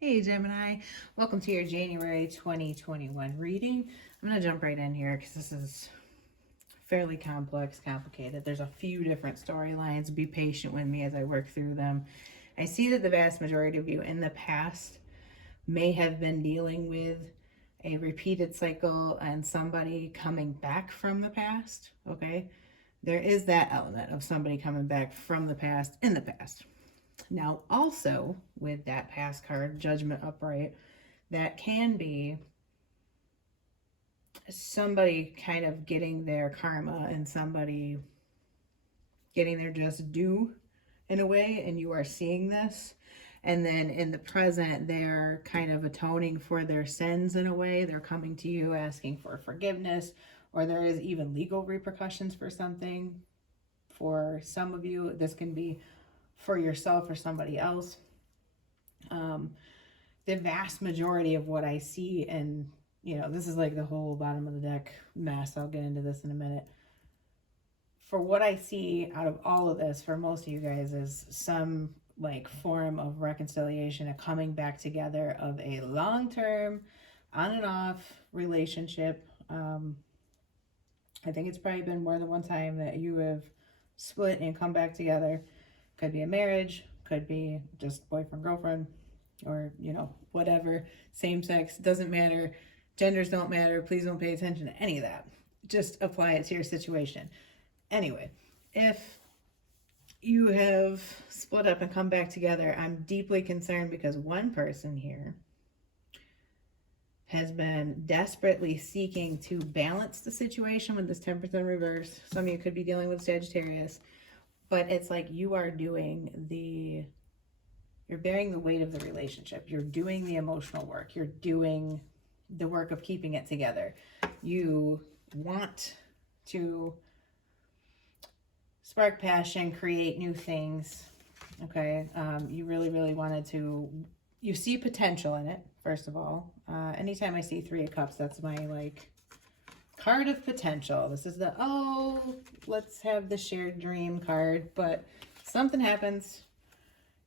Hey Gemini, welcome to your January 2021 reading. I'm going to jump right in here because this is fairly complex, complicated. There's a few different storylines. Be patient with me as I work through them. I see that the vast majority of you in the past may have been dealing with a repeated cycle and somebody coming back from the past, okay? There is that element of somebody coming back from the past in the past. Now, also with that past card, Judgment upright, that can be somebody kind of getting their karma and somebody getting their just due in a way, and you are seeing this. And then in the present, they're kind of atoning for their sins in a way. They're coming to you asking for forgiveness, or there is even legal repercussions for something. For some of you, this can be for yourself or somebody else. The vast majority of what I see, and this is like the whole bottom of the deck mess. I'll get into this in a minute. For what I see out of all of this, for most of you guys, is some like form of reconciliation, a coming back together of a long-term, on and off relationship. I think it's probably been more than one time that you have split and come back together. Could be a marriage, could be just boyfriend, girlfriend, or, whatever. Same sex, doesn't matter. Genders don't matter. Please don't pay attention to any of that. Just apply it to your situation. Anyway, if you have split up and come back together, I'm deeply concerned because one person here has been desperately seeking to balance the situation with this Temperance in reverse. Some of you could be dealing with Sagittarius, but it's like you are you're bearing the weight of the relationship. You're doing the emotional work. You're doing the work of keeping it together. You want to spark passion, create new things. Okay. You really, really wanted to, you see potential in it, first of all. Anytime I see 3 of Cups, that's my card of potential. This is the, let's have the shared dream card, but something happens.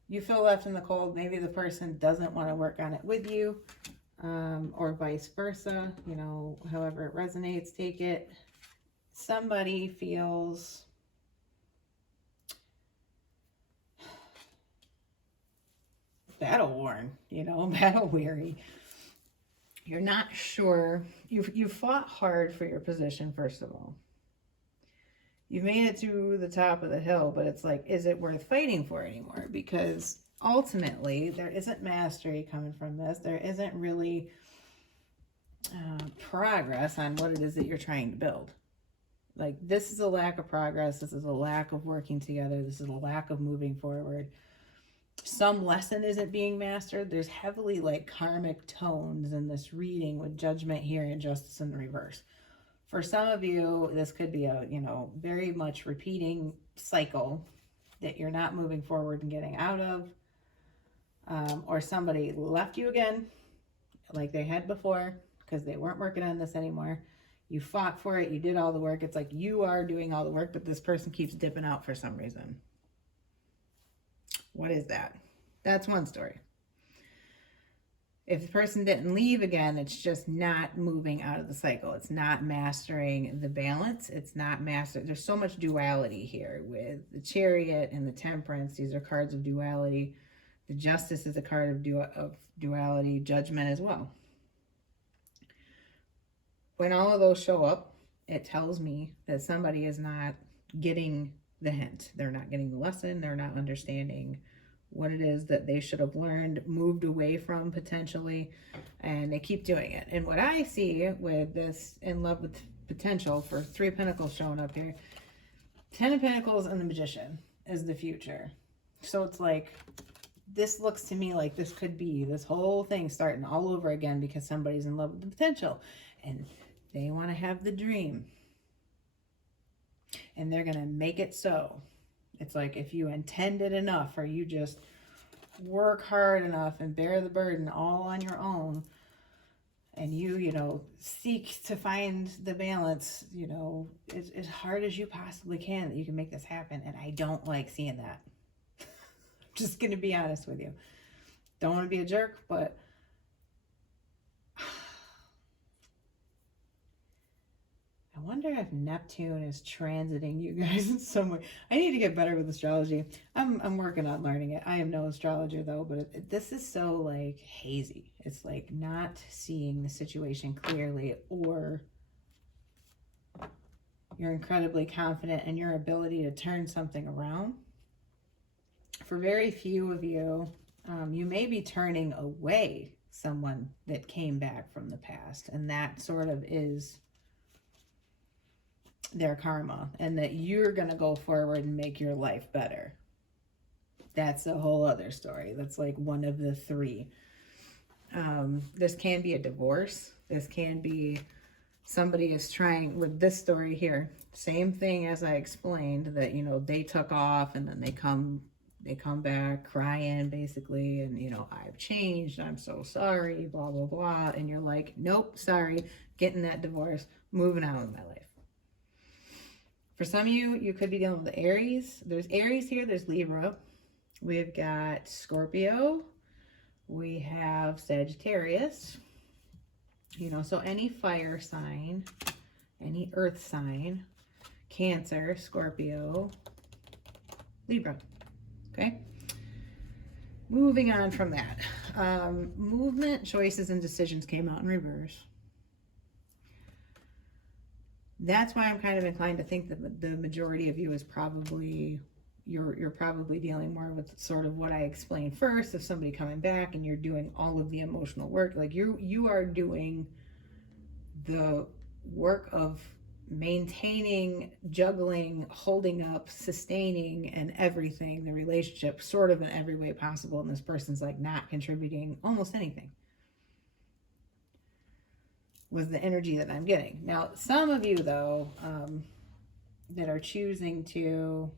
You feel left in the cold. Maybe the person doesn't want to work on it with you, or vice versa, however it resonates, take it. Somebody feels battle worn, battle weary. You're not sure. You fought hard for your position, first of all. You made it to the top of the hill, but it's like, is it worth fighting for anymore? Because ultimately, there isn't mastery coming from this. There isn't really progress on what it is that you're trying to build. Like, this is a lack of progress. This is a lack of working together. This is a lack of moving forward. Some lesson isn't being mastered. There's heavily karmic tones in this reading with Judgment here and Justice in the reverse. For some of you, this could be a, very much repeating cycle that you're not moving forward and getting out of. Or somebody left you again, like they had before, because they weren't working on this anymore. You fought for it. You did all the work. It's like you are doing all the work, but this person keeps dipping out for some reason. What is that? That's one story. If the person didn't leave again, it's just not moving out of the cycle. It's not mastering the balance. It's not mastering. There's so much duality here with the Chariot and the Temperance. These are cards of duality. The Justice is a card of duality. Judgment as well. When all of those show up, it tells me that somebody is not getting the hint. They're not getting the lesson. They're not understanding what it is that they should have learned, moved away from potentially, and they keep doing it. And what I see with this in love with potential, for 3 of Pentacles showing up here, 10 of Pentacles and the Magician is the future. So it's like, this looks to me like this could be this whole thing starting all over again because somebody's in love with the potential and they want to have the dream. And they're going to make it so. It's like if you intend it enough, or you just work hard enough and bear the burden all on your own, and you seek to find the balance, as hard as you possibly can, that you can make this happen. And I don't like seeing that. I'm just going to be honest with you. Don't want to be a jerk, but I wonder if Neptune is transiting you guys in some way. I need to get better with astrology. I'm working on learning it. I am no astrologer though, but this is so like hazy. It's like not seeing the situation clearly, or you're incredibly confident in your ability to turn something around. For very few of you, you may be turning away someone that came back from the past, and that sort of is their karma, and that you're going to go forward and make your life better. That's a whole other story. That's like one of the three. This can be a divorce. This can be somebody is trying, with this story here, same thing as I explained, that, you know, they took off and then they come back crying basically, and, you know, I've changed, I'm so sorry, blah, blah, blah. And you're like, nope, sorry, getting that divorce, moving on with my life. For some of you, you could be dealing with the Aries. There's Aries here, there's Libra. We've got Scorpio. We have Sagittarius. You know, so any fire sign, any earth sign, Cancer, Scorpio, Libra. Okay. Moving on from that. Movement, choices, and decisions came out in reverse. That's why I'm kind of inclined to think that the majority of you is probably, you're probably dealing more with sort of what I explained first, of somebody coming back and you're doing all of the emotional work. Like you are doing the work of maintaining, juggling, holding up, sustaining, and everything, the relationship sort of in every way possible. And this person's like not contributing almost anything, was the energy that I'm getting. Now, some of you, though, that are choosing to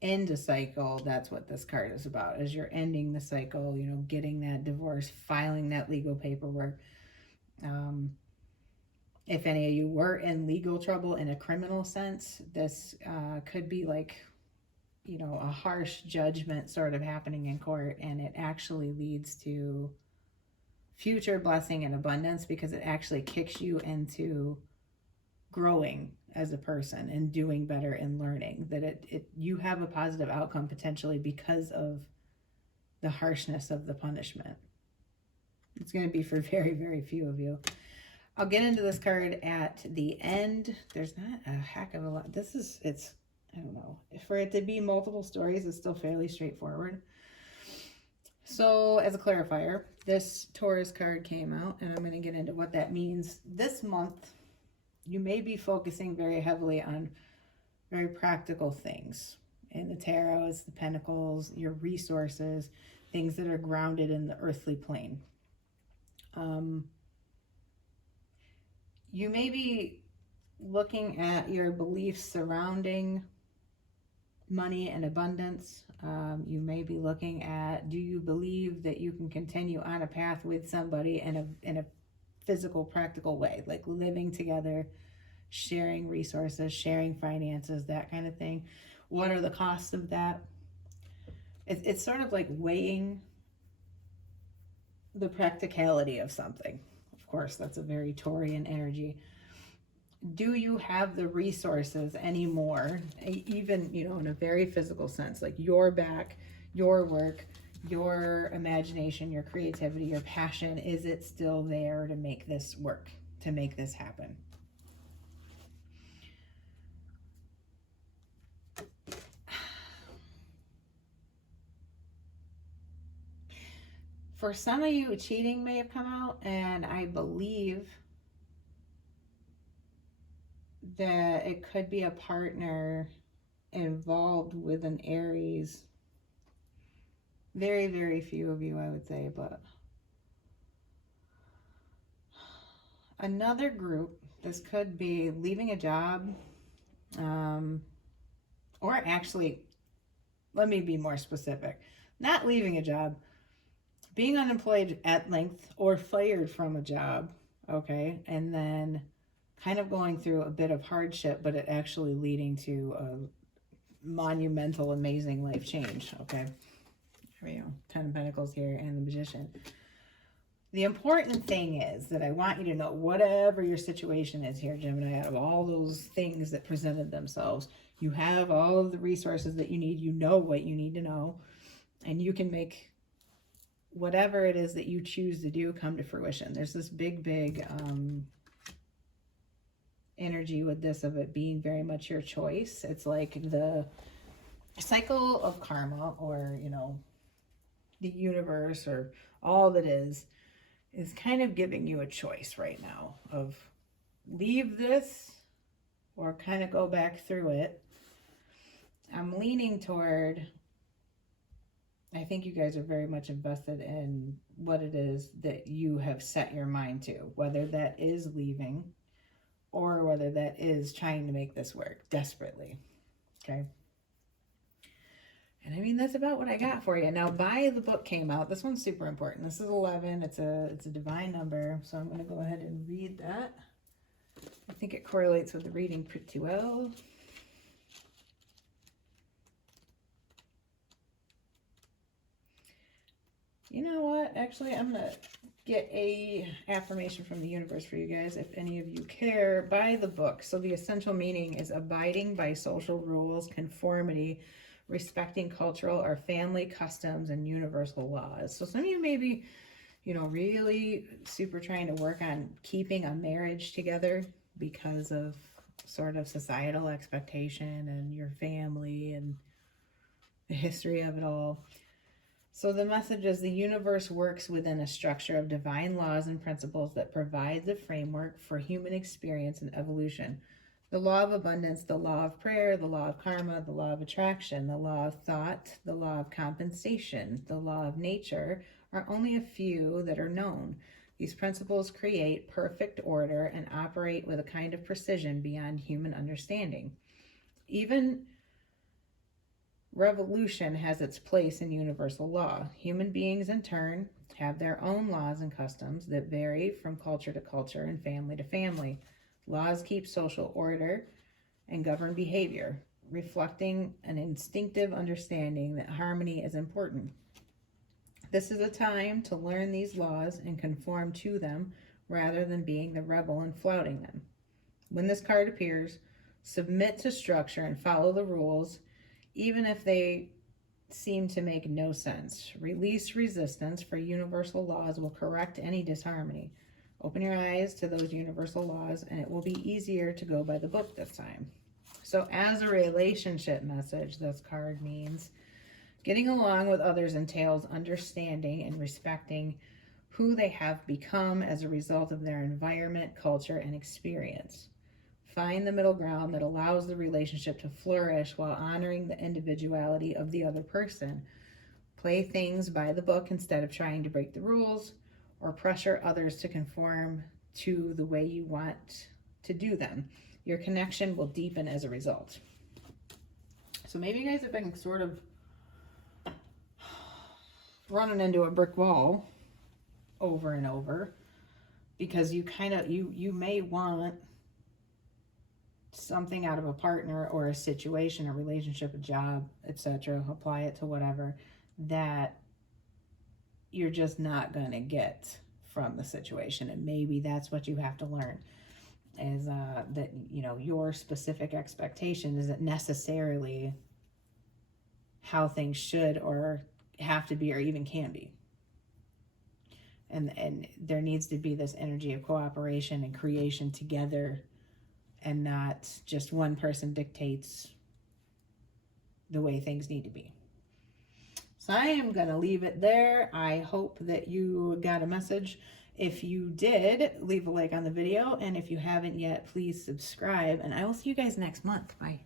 end a cycle, that's what this card is about, is you're ending the cycle, you know, getting that divorce, filing that legal paperwork. If any of you were in legal trouble in a criminal sense, this could be like, you know, a harsh judgment sort of happening in court, and it actually leads to future blessing and abundance, because it actually kicks you into growing as a person and doing better and learning, that you have a positive outcome potentially because of the harshness of the punishment. It's going to be for very, very few of you. I'll get into this card at the end. There's not a heck of a lot. I don't know. For it to be multiple stories, it's still fairly straightforward. So as a clarifier, this Taurus card came out, and I'm going to get into what that means. This month, you may be focusing very heavily on very practical things. In the tarot, it's the pentacles, your resources, things that are grounded in the earthly plane. You may be looking at your beliefs surrounding money and abundance. You may be looking at, do you believe that you can continue on a path with somebody in a physical, practical way, like living together, sharing resources, sharing finances, that kind of thing? What are the costs of that? It's sort of like weighing the practicality of something. Of course, that's a very Taurian energy. Do you have the resources anymore, even, you know, in a very physical sense, like your back, your work, your imagination, your creativity, your passion? Is it still there to make this work, to make this happen? For some of you, cheating may have come out, and I believe that it could be a partner involved with an Aries. Very, very few of you, I would say, but another group, this could be leaving a job, or actually, let me be more specific. Not leaving a job, being unemployed at length or fired from a job, okay, and then kind of going through a bit of hardship, but it actually leading to a monumental, amazing life change, okay? There we go. 10 Seven of Pentacles here and the Magician. The important thing is that I want you to know, whatever your situation is here, Gemini, out of all those things that presented themselves, you have all of the resources that you need. You know what you need to know, and you can make whatever it is that you choose to do come to fruition. There's this big energy with this of it being very much your choice. It's like the cycle of karma, or, you know, the universe, or all that is kind of giving you a choice right now of leave this or kind of go back through it. I'm leaning toward, I think you guys are very much invested in what it is that you have set your mind to, whether that is leaving or whether that is trying to make this work desperately. Okay. And I mean, that's about what I got for you. Now, By the Book came out. This one's super important. This is 11. It's a divine number. So I'm going to go ahead and read that. I think it correlates with the reading pretty well. You know what? Actually, I'm going to get a affirmation from the universe for you guys, if any of you care. By the Book. So the essential meaning is abiding by social rules, conformity, respecting cultural or family customs and universal laws. So some of you may be, you know, really super trying to work on keeping a marriage together because of sort of societal expectation and your family and the history of it all. So the message is the universe works within a structure of divine laws and principles that provide the framework for human experience and evolution. The law of abundance, the law of prayer, the law of karma, the law of attraction, the law of thought, the law of compensation, the law of nature are only a few that are known. These principles create perfect order and operate with a kind of precision beyond human understanding. Even revolution has its place in universal law. Human beings, in turn, have their own laws and customs that vary from culture to culture and family to family. Laws keep social order and govern behavior, reflecting an instinctive understanding that harmony is important. This is a time to learn these laws and conform to them rather than being the rebel and flouting them. When this card appears, submit to structure and follow the rules, even if they seem to make no sense. Release resistance, for universal laws will correct any disharmony. Open your eyes to those universal laws, and it will be easier to go by the book this time. So as a relationship message, this card means getting along with others entails understanding and respecting who they have become as a result of their environment, culture, and experience. Find the middle ground that allows the relationship to flourish while honoring the individuality of the other person. Play things by the book instead of trying to break the rules or pressure others to conform to the way you want to do them. Your connection will deepen as a result. So maybe you guys have been sort of running into a brick wall over and over because you may want something out of a partner or a situation, a relationship, a job, etc. Apply it to whatever that you're just not going to get from the situation. And maybe that's what you have to learn is that, you know, your specific expectation isn't necessarily how things should or have to be or even can be. And there needs to be this energy of cooperation and creation together, and not just one person dictates the way things need to be. So I am going to leave it there. I hope that you got a message. If you did, leave a like on the video. And if you haven't yet, please subscribe. And I will see you guys next month. Bye.